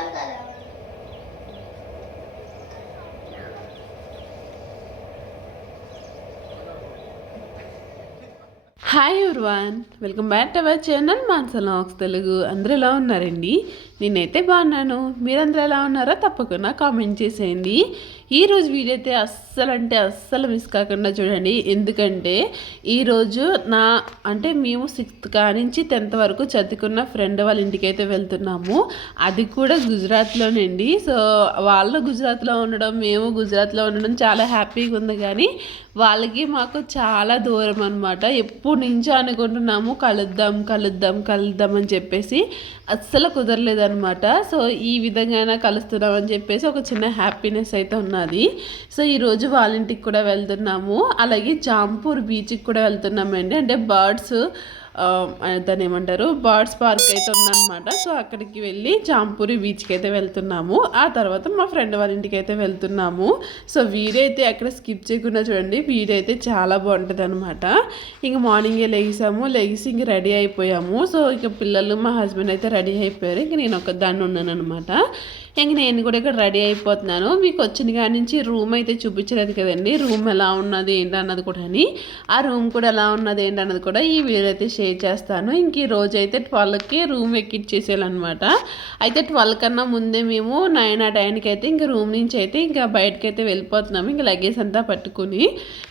తాగుతారా hi everyone welcome back to our channel మాన్సల్ లాక్స్ తెలుగు అందరూ ఎలా ఉన్నారండి? నేనైతే బాగున్నాను. మీరందరూ ఎలా ఉన్నారో తప్పకుండా కామెంట్ చేసేయండి. ఈరోజు వీడియో అయితే అస్సలు అంటే అస్సలు మిస్ కాకుండా చూడండి. ఎందుకంటే ఈరోజు నా అంటే మేము సిక్స్త్ కానించి టెన్త్ వరకు చదువుకున్న ఫ్రెండ్ వాళ్ళ ఇంటికి అయితే వెళ్తున్నాము. అది కూడా గుజరాత్లోనండి. సో వాళ్ళు గుజరాత్లో ఉండడం మేము గుజరాత్లో ఉండడం చాలా హ్యాపీగా ఉంది. కానీ వాళ్ళకి మాకు చాలా దూరం అనమాట ఎప్పుడు నుంచో అనుకుంటున్నాము కలుద్దాం కలుద్దాం కలుద్దాం అని చెప్పేసి. అస్సలు అనమాట సో ఈ విధంగా కలుస్తున్నాం అని చెప్పేసి ఒక చిన్న హ్యాపీనెస్ అయితే ఉన్నది. సో ఈరోజు వాళ్ళ ఇంటికి కూడా వెళ్తున్నాము. అలాగే జాంపూర్ బీచ్కి కూడా వెళ్తున్నామండి. అంటే బర్డ్స్ దాన్ని ఏమంటారు? బర్డ్స్ పార్క్ అయితే ఉందన్నమాట. సో అక్కడికి వెళ్ళి జాంపూరి బీచ్కి అయితే వెళ్తున్నాము. ఆ తర్వాత మా ఫ్రెండ్ వాళ్ళ ఇంటికి అయితే వెళ్తున్నాము. సో వీడియో అయితే అక్కడ స్కిప్ చేయకుండా చూడండి. వీడియో అయితే చాలా బాగుంటుంది అనమాట ఇంక మార్నింగే లెగిసాము లెగిసి ఇంక రెడీ అయిపోయాము. సో ఇక పిల్లలు మా హస్బెండ్ అయితే రెడీ అయిపోయారు. ఇంక నేను ఒక దాన్ని ఉన్నాను అనమాట ఇంక నేను కూడా ఇక్కడ రెడీ అయిపోతున్నాను. మీకు వచ్చిన కాడి నుంచి రూమ్ అయితే చూపించలేదు కదండి. రూమ్ ఎలా ఉన్నది ఏంటి అన్నది కూడా అని. ఆ రూమ్ కూడా ఎలా ఉన్నది ఏంటి అన్నది కూడా ఈ వీడియో అయితే షేర్ చేస్తాను. ఇంక ఈ రోజు అయితే ట్వెల్వ్కి రూమ్ ఎక్కిచ్చేసేయాలన్నమాట. అయితే ట్వెల్వ్ కన్నా ముందే మేము నైన్ ఆ టైంకి అయితే ఇంకా రూమ్ నుంచి అయితే ఇంకా బయటకి అయితే వెళ్ళిపోతున్నాము. ఇంకా లగేజ్ అంతా పట్టుకుని.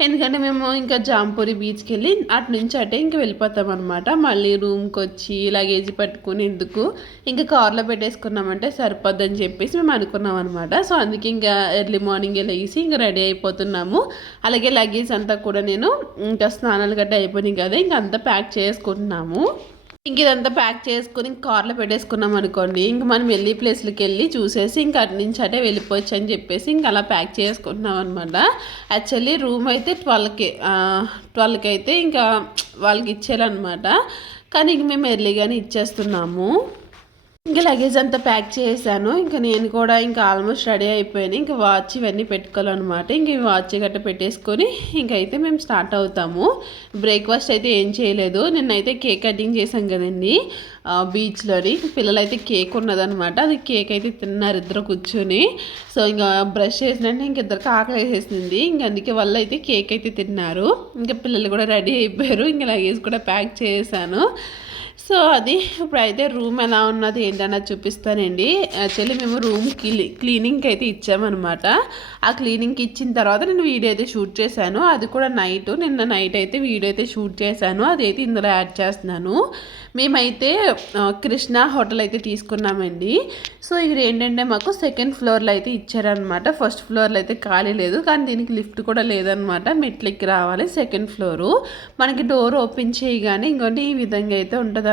ఎందుకంటే మేము ఇంకా జాంపూరి బీచ్కి వెళ్ళి అటు నుంచి అటే ఇంకా వెళ్ళిపోతాం అనమాట మళ్ళీ రూమ్కి వచ్చి లగేజ్ పట్టుకుని ఎందుకు ఇంకా కార్లో పెట్టేసుకున్నామంటే సరిపోద్దని చెప్పి చెప్పేసి మేము అనుకున్నాం అనమాట సో అందుకే ఇంకా ఎర్లీ మార్నింగే లేచి ఇంకా రెడీ అయిపోతున్నాము. అలాగే లగేజ్ అంతా కూడా నేను ఇంకా స్నానాలు గట్ట అయిపోయినాయి కదా ఇంకా అంతా ప్యాక్ చేసుకుంటున్నాము. ఇంక ఇదంతా ప్యాక్ చేసుకుని కార్లో పెట్టేసుకున్నాం అనుకోండి. ఇంక మనం వెళ్ళి ప్లేస్లకి వెళ్ళి చూసేసి ఇంకా అటు నుంచి అటే వెళ్ళిపోవచ్చు అని చెప్పేసి ఇంక అలా ప్యాక్ చేసుకుంటున్నాం అనమాట యాక్చువల్లీ రూమ్ అయితే ట్వెల్వ్కి ట్వెల్వ్కి అయితే ఇంకా వాళ్ళకి ఇచ్చేయాలన్నమాట. కానీ ఇంక మేము ఎర్లీగానే ఇచ్చేస్తున్నాము. ఇంకా లగేజ్ అంతా ప్యాక్ చేశాను ఇంకా నేను కూడా ఇంకా ఆల్మోస్ట్ రెడీ అయిపోయాను. ఇంకా వాచ్ ఇవన్నీ పెట్టుకోవాలన్నమాట. ఇంక వాచ్ గట్ట పెట్టేసుకొని ఇంక అయితే మేము స్టార్ట్ అవుతాము. బ్రేక్ఫాస్ట్ అయితే ఏం చేయలేదు. నిన్నైతే కేక్ కటింగ్ చేశాం కదండి. బీచ్లోని పిల్లలు అయితే కేక్ ఉన్నదనమాట అది కేక్ అయితే తిన్నారు ఇద్దరు కూర్చొని. సో ఇంకా బ్రష్ చేసినట్టు ఇంక ఇద్దరికి ఆకలి వేసేసింది. ఇంక అందుకే వాళ్ళు అయితే కేక్ అయితే తిన్నారు. ఇంకా పిల్లలు కూడా రెడీ అయిపోయారు. ఇంకా లగేజ్ కూడా ప్యాక్ చేశాను సో అది ఇప్పుడైతే రూమ్ ఎలా ఉన్నది ఏంటన్నది చూపిస్తానండి. యాక్చువల్లీ మేము రూమ్ క్లీ క్లీనింగ్కి అయితే ఇచ్చామన్నమాట. ఆ క్లీనింగ్కి ఇచ్చిన తర్వాత నేను వీడియో అయితే షూట్ చేశాను. అది కూడా నైట్ నిన్న నైట్ అయితే వీడియో అయితే షూట్ చేశాను. అదైతే ఇందులో యాడ్ చేస్తున్నాను. మేమైతే కృష్ణ హోటల్ అయితే తీసుకున్నామండి. సో ఇక్కడ ఏంటంటే మాకు సెకండ్ ఫ్లోర్లో అయితే ఇచ్చారనమాట ఫస్ట్ ఫ్లోర్లో అయితే ఖాళీ లేదు. కానీ దీనికి లిఫ్ట్ కూడా లేదనమాట మెట్లెక్కి రావాలి సెకండ్ ఫ్లోరు. మనకి డోర్ ఓపెన్ చేయగానే ఇంకోటి ఈ విధంగా అయితే ఉంటుంది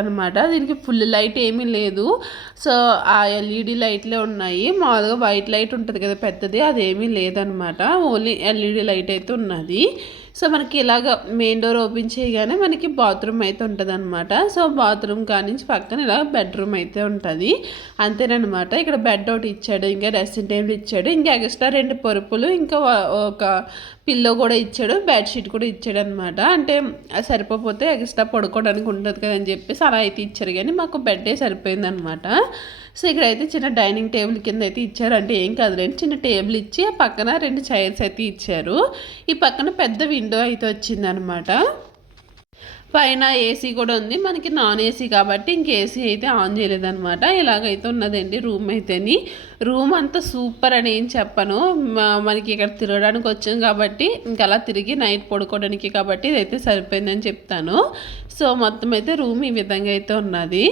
దీనికి ఫుల్ లైట్ ఏమీ లేదు. సో ఆ ఎల్ఈడి లైట్లే ఉన్నాయి. మామూలుగా వైట్ లైట్ ఉంటుంది కదా పెద్దది అదేమీ లేదనమాట ఓన్లీ ఎల్ఈడి లైట్ అయితే ఉన్నది. సో మనకి ఇలాగ మెయిన్ డోర్ ఓపెన్ చేయగానే మనకి బాత్రూమ్ అయితే ఉంటుంది అనమాట సో బాత్రూమ్ కానించి పక్కన ఇలా బెడ్రూమ్ అయితే ఉంటుంది. అంతేనమాట ఇక్కడ బెడ్ ఒకటి ఇచ్చాడు ఇంకా డ్రెస్సింగ్ టేబుల్ ఇచ్చాడు ఇంకా ఎక్స్ట్రా రెండు పరుపులు ఇంకా ఒక పిల్లో కూడా ఇచ్చాడు బెడ్షీట్ కూడా ఇచ్చాడు అనమాట అంటే సరిపోతే ఎక్స్ట్రా పడుకోవడానికి ఉంటుంది కదని చెప్పేసి అలా అయితే ఇచ్చారు. కానీ మాకు బెడ్డే సరిపోయింది అనమాట సో ఇక్కడ అయితే చిన్న డైనింగ్ టేబుల్ కింద అయితే ఇచ్చారు అంటే ఏం కాదులేండి చిన్న టేబుల్ ఇచ్చి ఆ పక్కన రెండు చైర్స్ అయితే ఇచ్చారు. ఈ పక్కన పెద్ద విండో అయితే వచ్చిందనమాట పైన ఏసీ కూడా ఉంది. మనకి నాన్ ఏసీ కాబట్టి ఇంక ఏసీ అయితే ఆన్ చేయలేదన్నమాట. ఇలాగైతే ఉన్నదండి రూమ్ అయితేని. రూమ్ అంతా సూపర్ అని ఏం చెప్పను. మనకి ఇక్కడ తిరగడానికి వచ్చాం కాబట్టి ఇంకా అలా తిరిగి నైట్ పడుకోవడానికి కాబట్టి ఇదైతే సరిపోయిందని చెప్తాను. సో మొత్తం అయితే రూమ్ ఈ విధంగా అయితే ఉన్నది.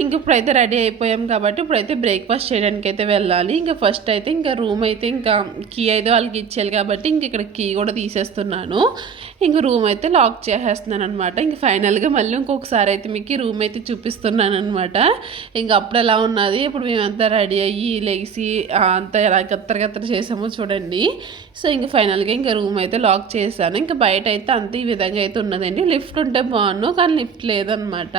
ఇంక ఇప్పుడైతే రెడీ అయిపోయాం కాబట్టి ఇప్పుడైతే బ్రేక్ఫాస్ట్ చేయడానికి అయితే వెళ్ళాలి. ఇంకా ఫస్ట్ అయితే ఇంకా రూమ్ అయితే ఇంకా కీ అయితే వాళ్ళకి ఇచ్చేయాలి కాబట్టి ఇంక ఇక్కడ కీ కూడా తీసేస్తున్నాను. ఇంక రూమ్ అయితే లాక్ చేసేస్తున్నాను అనమాట ఇంక ఫైనల్గా మళ్ళీ ఇంకొకసారి అయితే మీకు రూమ్ అయితే చూపిస్తున్నాను అనమాట ఇంక అప్పుడు ఎలా ఉన్నది? ఇప్పుడు మేమంతా రెడీ అయ్యి లేచి అంతా ఎలా కత్తర కత్తర చేసామో చూడండి. సో ఇంక ఫైనల్గా ఇంకా రూమ్ అయితే లాక్ చేశాను. ఇంకా బయట అయితే అంత ఈ విధంగా అయితే ఉన్నదండి. లిఫ్ట్ ఉంటే బాగున్నాను కానీ లిఫ్ట్ లేదనమాట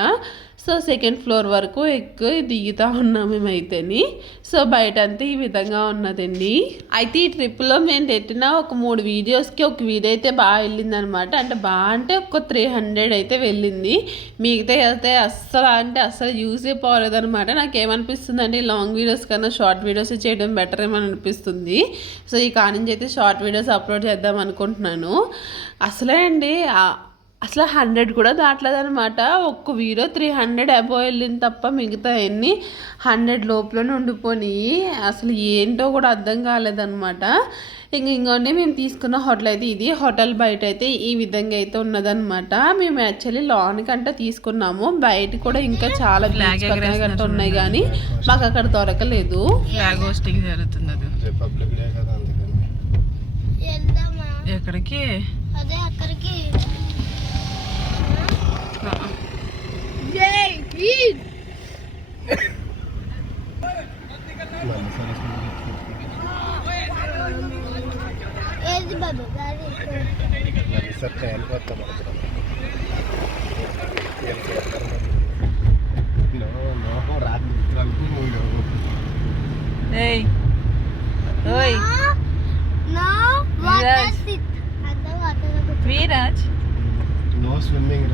సో సెకండ్ ఫ్లోర్ వరకు ఎక్కువ దిగుతూ ఉన్నాం మేమైతేని. సో బయట అంతా ఈ విధంగా ఉన్నదండి. అయితే ఈ ట్రిప్లో మేము పెట్టిన ఒక మూడు వీడియోస్కి ఒక వీడియో అయితే బాగా వెళ్ళిందనమాట అనమాట అంటే బాగా అంటే ఒక త్రీ హండ్రెడ్ అయితే వెళ్ళింది. మిగతా అయితే అస్సలు అంటే అస్సలు యూజ్ అయిపోలేదన్నమాట నాకు ఏమనిపిస్తుంది అంటే లాంగ్ వీడియోస్ కన్నా షార్ట్ వీడియోస్ చేయడం బెటర్ ఏమని అనిపిస్తుంది. సో ఈ కానించి అయితే షార్ట్ వీడియోస్ అప్లోడ్ చేద్దాం అనుకుంటున్నాను. అసలే అండి అసలు హండ్రెడ్ కూడా దాటలేదనమాట ఒక్క వీడియో త్రీ హండ్రెడ్ అబో వెళ్ళింది తప్ప మిగతా ఎన్ని హండ్రెడ్ లోపలనే ఉండిపోయి అసలు ఏంటో కూడా అర్థం కాలేదనమాట ఇంక ఇంకోండి మేము తీసుకున్న హోటల్ అయితే ఇది. హోటల్ బయట అయితే ఈ విధంగా అయితే ఉన్నదనమాట మేము యాక్చువల్లీ లాన్ కంటే తీసుకున్నాము. బయట కూడా ఇంకా చాలా గట్ట ఉన్నాయి కానీ మాకు అక్కడ దొరకలేదు. ఫ్లాగ్ ఏది బాబు గాడి మళ్ళీ సార్ ట్రైన్ కొత్త ఏయ్ ఓయ్ నో Yes. వాటర్ సిట్ అంతా వాటర్ వీరాజ్ నో స్విమ్మింగ్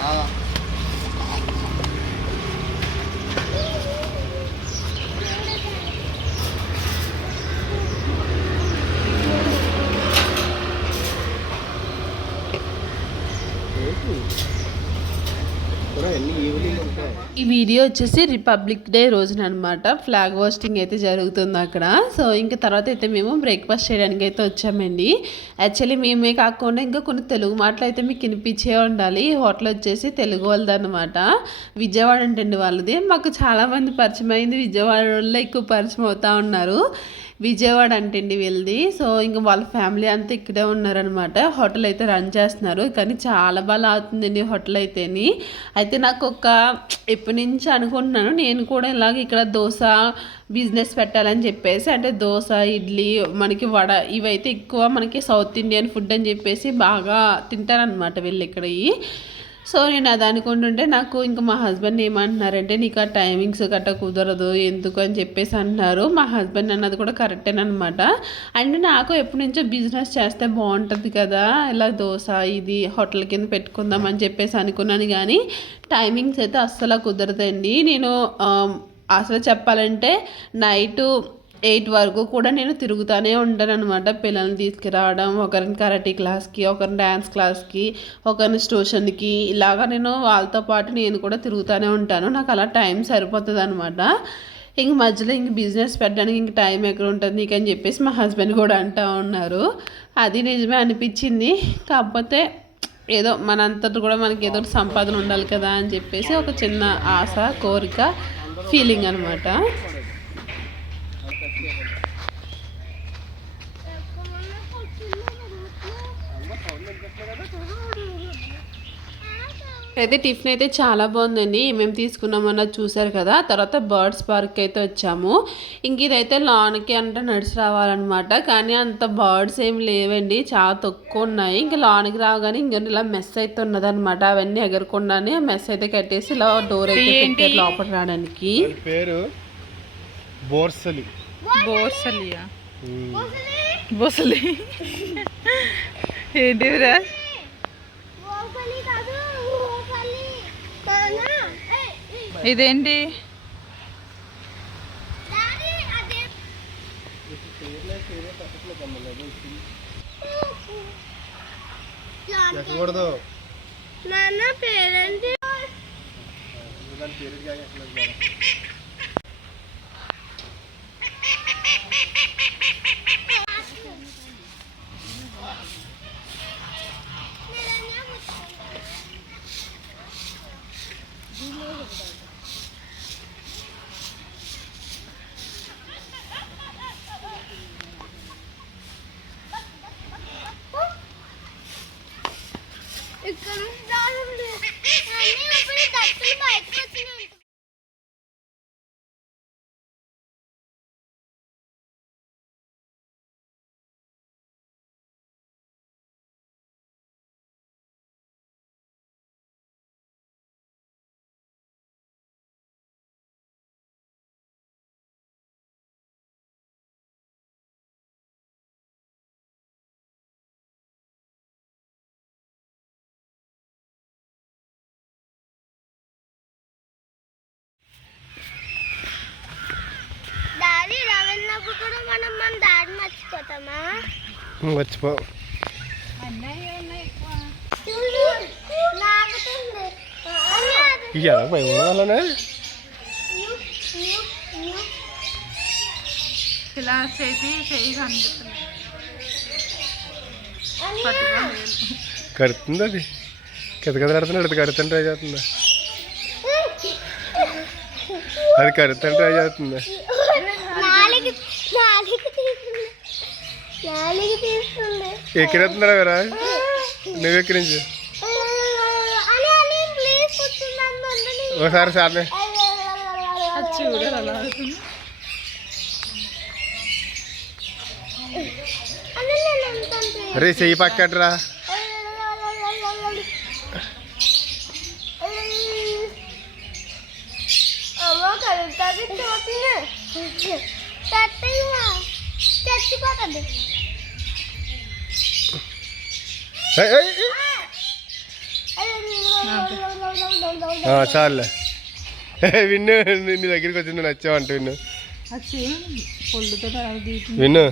아. ఈ వీడియో వచ్చేసి రిపబ్లిక్ డే రోజున అనమాట ఫ్లాగ్ హోస్టింగ్ అయితే జరుగుతుంది అక్కడ. సో ఇంకా తర్వాత అయితే మేము బ్రేక్ఫాస్ట్ చేయడానికి అయితే వచ్చామండి. యాక్చువల్లీ మేమే కాకుండా ఇంకా కొన్ని తెలుగు మాటలు అయితే మీకు వినిపించే ఉండాలి. హోటల్ వచ్చేసి తెలుగు వాళ్ళది అనమాట విజయవాడ అంటే వాళ్ళది. మాకు చాలామంది పరిచయం అయింది. విజయవాడ వాళ్ళే ఎక్కువ పరిచయం అవుతూ ఉన్నారు. విజయవాడ అంటండి వీళ్ళది. సో ఇంకా వాళ్ళ ఫ్యామిలీ అంతా ఇక్కడే ఉన్నారనమాట. హోటల్ అయితే రన్ చేస్తున్నారు. కానీ చాలా బాగా అవుతుందండి హోటల్ అయితేని. అయితే నాకు ఒక ఎప్పటి నుంచి అనుకుంటున్నాను నేను కూడా ఇలాగ ఇక్కడ దోశ బిజినెస్ పెట్టాలని చెప్పేసి అంటే దోశ ఇడ్లీ మనకి వడ ఇవైతే ఎక్కువ మనకి సౌత్ ఇండియన్ ఫుడ్ అని చెప్పేసి బాగా తింటారనమాట వీళ్ళు ఇక్కడ. సో నేను అది అనుకుంటుంటే నాకు ఇంకా మా హస్బెండ్ ఏమంటున్నారంటే నీకు ఆ టైమింగ్స్ గట్ట కుదరదు ఎందుకు? అని చెప్పేసి అంటున్నారు. మా హస్బెండ్ అన్నది కూడా కరెక్టేనమాట అండ్ నాకు ఎప్పటి నుంచో బిజినెస్ చేస్తే బాగుంటుంది కదా ఇలా దోశ ఇది హోటల్ కింద పెట్టుకుందాం అని చెప్పేసి అనుకున్నాను కానీ టైమింగ్స్ అయితే అస్సలు కుదరదండి. నేను అసలు చెప్పాలంటే నైటు ఎయిట్ వరకు కూడా నేను తిరుగుతూనే ఉంటాను అనమాట పిల్లల్ని తీసుకురావడం ఒకరిని కరాటీ క్లాస్కి ఒకరిని డ్యాన్స్ క్లాస్కి ఒకరిని ట్యూషన్కి ఇలాగా నేను వాళ్ళతో పాటు నేను కూడా తిరుగుతూనే ఉంటాను. నాకు అలా టైం సరిపోతుంది అనమాట ఇంక మధ్యలో ఇంక బిజినెస్ పెట్టడానికి ఇంక టైం ఎక్కడ ఉంటుంది నీకు అని చెప్పేసి మా హస్బెండ్ కూడా అంటూ ఉన్నారు. అది నిజమే అనిపించింది. కాకపోతే ఏదో మనంతటి కూడా మనకి ఏదో సంపాదన ఉండాలి కదా అని చెప్పేసి ఒక చిన్న ఆశ కోరిక ఫీలింగ్ అనమాట అయితే టిఫిన్ అయితే చాలా బాగుందండి. మేము తీసుకున్నామన్నది చూసారు కదా. తర్వాత బర్డ్స్ పార్క్ అయితే వచ్చాము. ఇంక ఇదైతే లాన్కి అంటే నడిచి రావాలన్నమాట. కానీ అంత బర్డ్స్ ఏం లేవండి. చాలా తక్కువ ఉన్నాయి. ఇంకా లాన్కి రాగానే ఇంక ఇలా మెస్ అయితే ఉన్నదన్నమాట. అవన్నీ ఎగరకుండానే మెస్ అయితే కట్టేసి ఇలా డోర్ అయితే పెట్టారు లోపల రావడానికి. పేరు బోర్సలి. బోర్సలియా బోసలి ఏంటి ఏయ్ ఇదేంటి? ఎక్కకూడదు. నాన్న పేరెంట్? దాని పేరు కాదు ఎక్కలేదు ఇక్కడ నుంచి దారి ఉంది. అన్నీ ఇప్పుడు దత్తులు బయటకు వచ్చినాయి మనం మన అన్నీ అది. ఇక భయం వాళ్ళనే. ఇలా చేసి చేయి కడుతుంది అది? కింద కింద కడుతున్నాడు అది కడుతుంటే ట్రై చేస్తుందా? అది కడుతుంటే ట్రై చేస్తుందా? ఎక్కిరెత్తున్నారా నువ్వు ప్లీజ్ కూర్చున్నాను ఒకసారి అంటుంది రే చెయ్యి పక్కట్రా చచ్చిపోతుంది. ఆ, చాలులే ఏ, విన్ను నీ దగ్గరికి వచ్చి నువ్వు నచ్చావంట విన్ను. విన్ను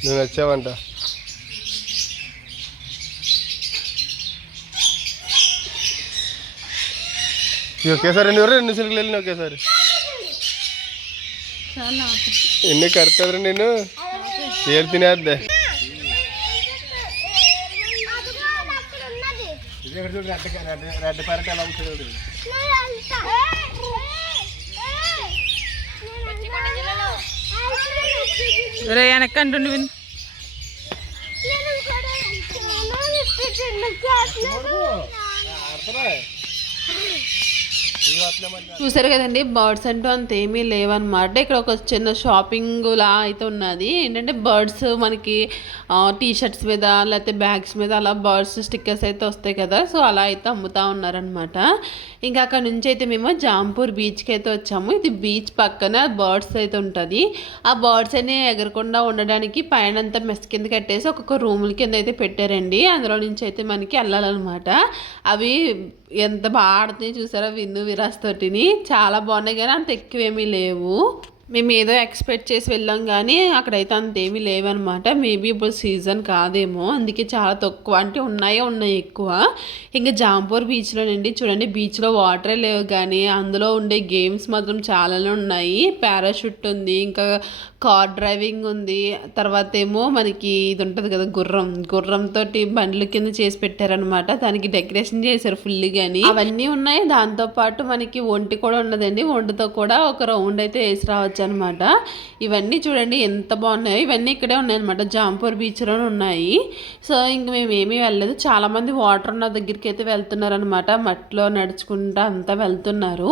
నువ్వు నచ్చావంట. ఒకేసారి ఎవరు? ఎన్ని సిలుకలు వెళ్ళిన ఒకేసారి. చాలా ఎన్ని కడతారు నేను ఏళ్ళు తినేద్దే అదిగో అది అక్కడ ఉన్నది రెడ్ పరట ఎలా ఉంటుంది నేను అంటా. నేను రే వెనక్కి అంటుండు విను కూడా అంటున్నాను. ఇప్పుడు చిన్న చేతులు. చూసారు కదండి బర్డ్స్ అంటూ అంత ఏమీ లేవన్నమాట ఇక్కడ ఒక చిన్న షాపింగ్ లా అయితే ఉన్నది ఏంటంటే బర్డ్స్ మనకి టీ షర్ట్స్ మీద లేకపోతే బ్యాగ్స్ మీద అలా బర్డ్స్ స్టిక్కర్స్ అయితే వస్తాయి కదా. సో అలా అయితే అమ్ముతా ఉన్నారనమాట ఇంకా అక్కడ నుంచి అయితే మేము జాంపూర్ బీచ్కి అయితే వచ్చాము. ఇది బీచ్ పక్కన బర్డ్స్ అయితే ఉంటుంది. ఆ బర్డ్స్ అనేవి ఎగరకుండా ఉండడానికి పైన అంతా మెస్ కింద కట్టేసి ఒక్కొక్క రూముల కింద అయితే పెట్టారండి. అందులో నుంచి అయితే మనకి వెళ్ళాలన్నమాట. అవి ఎంత బాగా ఆడుతున్నాయి చూసారా? విన్ను విరాస్ తోటిని. చాలా బాగున్నాయి కానీ అంత ఎక్కువేమీ లేవు. మేము ఏదో ఎక్స్పెక్ట్ చేసి వెళ్ళాం కానీ అక్కడైతే అంతేమీ లేవన్నమాట మేబీ ఇప్పుడు సీజన్ కాదేమో. అందుకే చాలా తక్కువ అంటే ఉన్నాయే ఉన్నాయి ఎక్కువ. ఇంకా జాంపూర్ బీచ్లోనండి. చూడండి బీచ్లో వాటరే లేవు కానీ అందులో ఉండే గేమ్స్ మాత్రం చాలానే ఉన్నాయి. పారాషూట్ ఉంది ఇంకా కార్ డ్రైవింగ్ ఉంది. తర్వాత ఏమో మనకి ఇది ఉంటుంది కదా గుర్రం. గుర్రంతో బండ్ల కింద చేసి పెట్టారనమాట. దానికి డెకరేషన్ చేశారు ఫుల్ కానీ అవన్నీ ఉన్నాయి. దాంతో పాటు మనకి ఒంటి కూడా ఉన్నదండి ఒంటితో కూడా ఒక రౌండ్ అయితే వేసి రావచ్చు. అనమాట ఇవన్నీ చూడండి ఎంత బాగున్నాయో. ఇవన్నీ ఇక్కడే ఉన్నాయన్నమాట. జాంపూర్ బీచ్లోనే ఉన్నాయి. సో ఇంక మేము ఏమీ వెళ్ళలేదు. చాలామంది వాటర్ ఉన్న దగ్గరికి అయితే వెళ్తున్నారనమాట మట్టిలో నడుచుకుంటా అంతా వెళ్తున్నారు.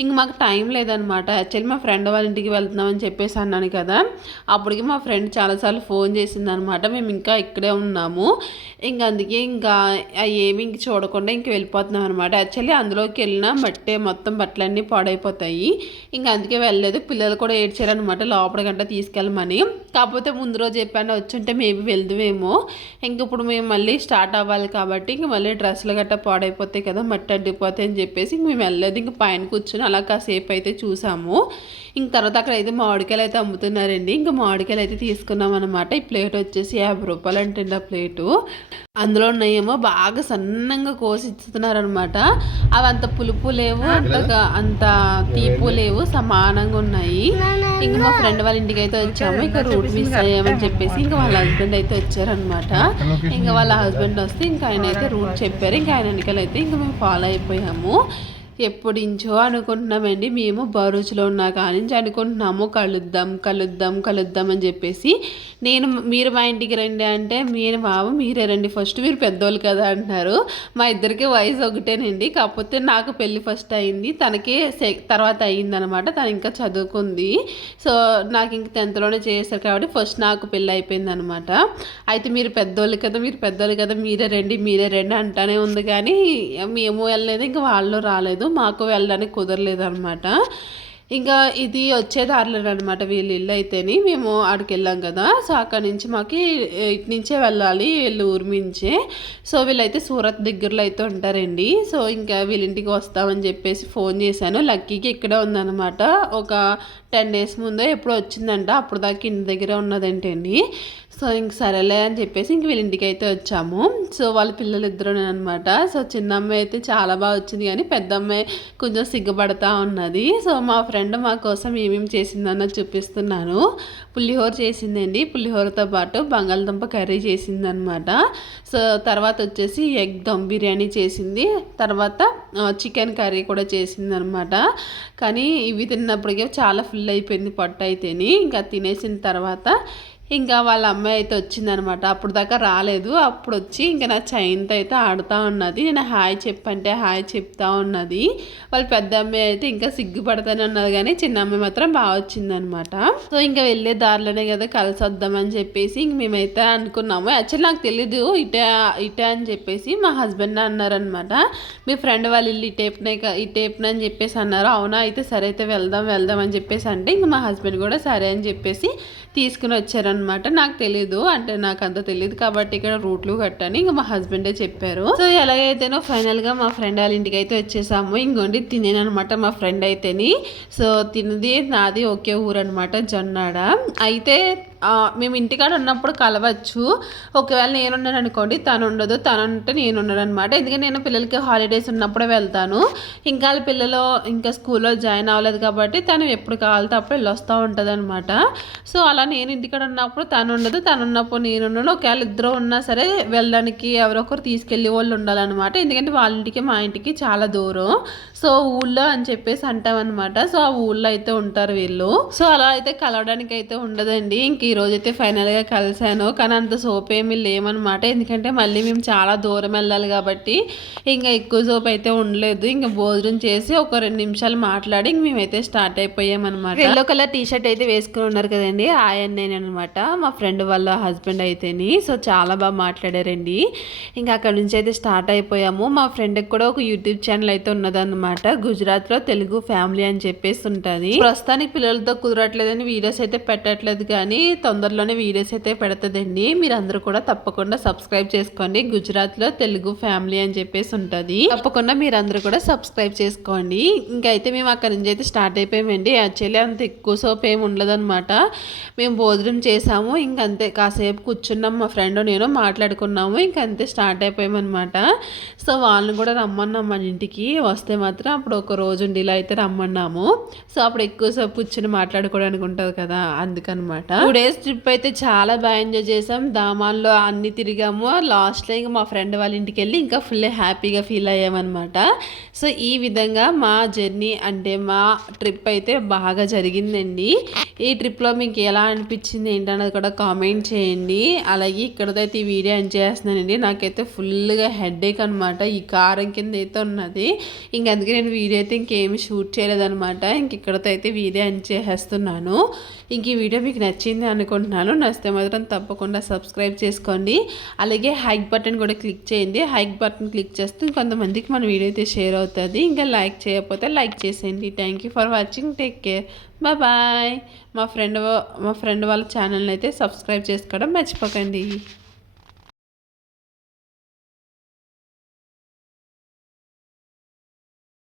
ఇంక మాకు టైం లేదనమాట యాక్చువల్లీ మా ఫ్రెండ్ వాళ్ళ ఇంటికి వెళ్తున్నామని చెప్పేసి అన్నాను కదా. అప్పటికి మా ఫ్రెండ్ చాలాసార్లు ఫోన్ చేసింది అనమాట మేము ఇంకా ఇక్కడే ఉన్నాము. ఇంకా అందుకే ఇంకా ఏమి ఇంక చూడకుండా ఇంక వెళ్ళిపోతున్నాం అనమాట యాక్చువల్లీ అందులోకి వెళ్ళినా మట్టే మొత్తం బట్టలన్నీ పాడైపోతాయి. ఇంకా అందుకే వెళ్ళలేదు. పిల్లలు కూడా ఏడ్చారనమాట లోపల గంట తీసుకెళ్ళమని. కాకపోతే ముందు రోజు చెప్పాను వచ్చుంటే మేబీ వెళ్దువేమో. ఇంక ఇప్పుడు మేము మళ్ళీ స్టార్ట్ అవ్వాలి కాబట్టి ఇంక మళ్ళీ డ్రెస్సులు గట్ట పాడైపోతాయి కదా మట్టి అడ్డిపోతాయి అని చెప్పేసి ఇంక మేము వెళ్ళలేదు. ఇంక పైన కూర్చొని అలా కాసేపు అయితే చూసాము. ఇంక తర్వాత అక్కడ అయితే మామిడికాయలు అయితే అమ్ముతున్నారండి. ఇంకా మామిడికాయలు అయితే తీసుకున్నాం అనమాట ఈ ప్లేట్ వచ్చేసి యాభై రూపాయలు అంటండి ఆ ప్లేటు. అందులో ఉన్నాయేమో బాగా సన్నంగా కోసి ఇస్తున్నారనమాట అవి అంత పులుపు లేవు అంతగా అంత తీపు లేవు సమానంగా ఉన్నాయి. ఇంక మా ఫ్రెండ్ వాళ్ళ ఇంటికి అయితే వచ్చాము. ఇంకా రూట్ మిస్ అయ్యామని చెప్పేసి ఇంకా వాళ్ళ హస్బెండ్ అయితే వచ్చారనమాట ఇంకా వాళ్ళ హస్బెండ్ వస్తే ఇంకా ఆయన అయితే రూట్ చెప్పారు. ఇంకా ఆయన వెనకాలైతే ఇంకా మేము ఫాలో అయిపోయాము. ఎప్పుడించో అనుకుంటున్నామండి. మేము భరూచ్లో ఉన్నా కానీ అనుకుంటున్నాము. కలుద్దాం కలుద్దాం కలుద్దాం అని చెప్పేసి నేను మీరు మా ఇంటికి రండి అంటే మీరు మామ మీరే రండి. ఫస్ట్ మీరు పెద్దోళ్ళు కదా అంటున్నారు. మా ఇద్దరికి వయసు ఒకటేనండి. కాకపోతే నాకు పెళ్ళి ఫస్ట్ అయింది. తనకి సె- తర్వాత అయిందనమాట తను ఇంకా చదువుకుంది. సో నాకు ఇంక టెన్త్లోనే చేశారు కాబట్టి ఫస్ట్ నాకు పెళ్ళి అయిపోయింది అనమాట అయితే మీరు పెద్దోళ్ళు కదా మీరు పెద్దోళ్ళు కదా మీరే రండి మీరే రండి అంటానే ఉంది కానీ మేము వెళ్ళలేదు. ఇంకా వాళ్ళు రాలేదు. మాకు వెళ్ళడానికి కుదరలేదు అనమాట ఇంకా ఇది వచ్చే దారిలో అనమాట వీళ్ళ ఇల్లు అయితేని మేము ఆడికి వెళ్ళాం కదా. సో అక్కడ నుంచి మాకు ఇటు నుంచే వెళ్ళాలి వీళ్ళు ఊరి నుంచే సో వీళ్ళైతే సూరత్ దగ్గరలో అయితే ఉంటారండి. సో ఇంకా వీళ్ళింటికి వస్తామని చెప్పేసి ఫోన్ చేశాను. లక్కీకి ఇక్కడే ఉందన్నమాట. ఒక టెన్ డేస్ ముందే ఎప్పుడో వచ్చిందంట. అప్పుడు దాకా ఇంటి దగ్గరే ఉన్నదంటండి. సో ఇంక సరేలే అని చెప్పేసి ఇంక వీళ్ళ ఇంటికి అయితే వచ్చాము. సో వాళ్ళ పిల్లలు ఇద్దరు అనమాట సో చిన్న అమ్మాయి అయితే చాలా బాగా వచ్చింది కానీ పెద్ద అమ్మాయి కొంచెం సిగ్గుపడతా ఉన్నది. సో మా ఫ్రెండ్ మా కోసం ఏమేమి చేసిందన్నది చూపిస్తున్నాను. పులిహోర చేసిందండి. పులిహోరతో పాటు బంగాళదుంప కర్రీ చేసిందనమాట సో తర్వాత వచ్చేసి ఎగ్ దమ్ బిర్యానీ చేసింది. తర్వాత చికెన్ కర్రీ కూడా చేసిందనమాట కానీ ఇవి తిన్నప్పటికే చాలా ఫుల్ అయిపోయింది పొట్ట అయితేని. ఇంకా తినేసిన తర్వాత ఇంకా వాళ్ళ అమ్మాయి అయితే వచ్చిందనమాట. అప్పుడు దాకా రాలేదు. అప్పుడు వచ్చి ఇంకా నా చైన్తో అయితే ఆడుతూ ఉన్నది. నేను హాయ్ చెప్పంటే హాయ్ చెప్తా ఉన్నది. వాళ్ళ పెద్ద అమ్మాయి అయితే ఇంకా సిగ్గుపడతానే ఉన్నది కానీ చిన్న అమ్మాయి మాత్రం బాగా వచ్చిందనమాట. సో ఇంకా వెళ్ళే దారిలోనే కదా కలిసి వద్దామని చెప్పేసి ఇంక మేమైతే అనుకున్నాము. యాక్చువల్ నాకు తెలీదు. ఇటే ఇటే అని చెప్పేసి మా హస్బెండ్ అన్నారనమాట. మీ ఫ్రెండ్ వాళ్ళ ఇల్లు ఇటేపునే ఇటేపున అని చెప్పేసి అన్నారు. అవునా? అయితే సరే అయితే వెళ్దాం వెళ్దాం అని చెప్పేసి అంటే ఇంక మా హస్బెండ్ కూడా సరే అని చెప్పేసి తీసుకుని వచ్చారనమాట. నాకు తెలియదు అంటే నాకు అంత తెలియదు కాబట్టి ఇక్కడ రూట్లు కట్టని ఇంకా మా హస్బెండే చెప్పారు. సో ఎలాగైతేనో ఫైనల్గా మా ఫ్రెండ్ వాళ్ళ ఇంటికి అయితే వచ్చేసాము. ఇంకోండి తినేనమాట మా ఫ్రెండ్ అయితేని. సో తినది నాది ఒకే ఊరు అనమాట జొన్నాడ. అయితే మేము ఇంటికాడ ఉన్నప్పుడు కలవచ్చు. ఒకవేళ నేను ఉన్నాను అనుకోండి తను ఉండదు తను ఉంటే నేను ఉన్నాను అనమాట ఎందుకంటే నేను పిల్లలకి హాలిడేస్ ఉన్నప్పుడే వెళ్తాను. ఇంకా పిల్లలు ఇంకా స్కూల్లో జాయిన్ అవ్వలేదు కాబట్టి తను ఎప్పుడు కావాలితే అప్పుడు వెళ్ళొస్తూ ఉంటుంది అనమాట సో అలా నేను ఇంటికాడ ఉన్నప్పుడు తను ఉండదు తను ఉన్నప్పుడు నేను ఉన్నాను ఒకవేళ ఇద్దరు ఉన్నా సరే వెళ్ళడానికి ఎవరొకరు తీసుకెళ్ళి వాళ్ళు ఉండాలన్నమాట. ఎందుకంటే వాళ్ళ ఇంటికి మా ఇంటికి చాలా దూరం. సో ఊళ్ళో అని చెప్పేసి అంటామన్నమాట. సో ఆ ఊళ్ళో అయితే ఉంటారు వీళ్ళు. సో అలా అయితే కలవడానికి అయితే ఉండదండి. ఇంక ఈరోజైతే ఫైనల్గా కలిశాను. కానీ అంత సోప్ ఏమి లేమనమాట ఎందుకంటే మళ్ళీ మేము చాలా దూరం వెళ్ళాలి కాబట్టి ఇంకా ఎక్కువ సోప్ అయితే ఉండలేదు. ఇంకా భోజనం చేసి ఒక రెండు నిమిషాలు మాట్లాడి ఇంక మేమైతే స్టార్ట్ అయిపోయామన్నమాట. ఎల్లో కలర్ టీ షర్ట్ అయితే వేసుకుని ఉన్నారు కదండి. ఆయన అనమాట మా ఫ్రెండ్ వాళ్ళ హస్బెండ్ అయితేని. సో చాలా బాగా మాట్లాడారండి. ఇంకా అక్కడ నుంచి అయితే స్టార్ట్ అయిపోయాము. మా ఫ్రెండ్కి కూడా ఒక యూట్యూబ్ ఛానల్ అయితే ఉన్నదన్నమాట. గుజరాత్లో తెలుగు ఫ్యామిలీ అని చెప్పేసి ఉంటుంది. ప్రస్తుతానికి పిల్లలతో కుదరట్లేదని వీడియోస్ అయితే పెట్టట్లేదు కానీ తొందరలోనే వీడియోస్ అయితే పెడతదండి. మీరు అందరూ కూడా తప్పకుండా సబ్స్క్రైబ్ చేసుకోండి. గుజరాత్లో తెలుగు ఫ్యామిలీ అని చెప్పేసి ఉంటుంది. తప్పకుండా మీరు కూడా సబ్స్క్రైబ్ చేసుకోండి. ఇంకైతే మేము అక్కడ నుంచి అయితే స్టార్ట్ అయిపోయామండి. యాక్చువల్లీ అంత ఎక్కువ సోప్ ఏమి ఉండదన్నమాట. మేము భోజనం చేసాము. ఇంకంతే కాసేపు కూర్చున్నాం. మా ఫ్రెండ్ నేను మాట్లాడుకున్నాము. ఇంకంతే స్టార్ట్ అయిపోయామన్నమాట. సో వాళ్ళని కూడా రమ్మన్నాం మన ఇంటికి. వస్తే మాత్రం అప్పుడు ఒక రోజు ఉండి ఇలా అయితే రమ్మన్నాము. సో అప్పుడు ఎక్కువసేపు కూర్చుని మాట్లాడుకోవడానికి ఉంటుంది కదా అందుకనమాట టూ డేస్ ట్రిప్ అయితే చాలా బాగా ఎంజాయ్ చేసాం దామాన్లో అన్ని తిరిగాము. లాస్ట్లో ఇంకా మా ఫ్రెండ్ వాళ్ళ ఇంటికి వెళ్ళి ఇంకా ఫుల్ హ్యాపీగా ఫీల్ అయ్యామన్నమాట. సో ఈ విధంగా మా జర్నీ అంటే మా ట్రిప్ అయితే బాగా జరిగిందండి. ఈ ట్రిప్లో మీకు ఎలా అనిపించింది ఏంటన్నది కూడా కామెంట్ చేయండి. అలాగే ఇక్కడతో అయితే ఈ వీడియో ఎంజాయ్ చేస్తున్నానండి. నాకైతే ఫుల్గా హెడేక్ అనమాట ఈ కారం కింద అయితే ఉన్నది. ఇంక అందుకే నేను వీడియో అయితే ఇంకేమి షూట్ చేయలేదనమాట ఇంక ఇక్కడతో అయితే వీడియో ఎంజాయ్ చేస్తున్నాను ఇంక ఈ వీడియో మీకు నచ్చింది అనుకుంటున్నాను. నచ్చితే మాత్రం తప్పకుండా సబ్స్క్రైబ్ చేసుకోండి. అలాగే హైక్ బటన్ కూడా క్లిక్ చేయండి. హైక్ బటన్ క్లిక్ చేస్తే కొంతమందికి మన వీడియో అయితే షేర్ అవుతుంది. ఇంకా లైక్ చేయకపోతే లైక్ చేసేయండి. Thank you for watching take care bye bye మా ఫ్రెండ్ మా ఫ్రెండ్ వాళ్ళ ఛానల్ని అయితే సబ్స్క్రైబ్ చేసుకోవడం మర్చిపోకండి.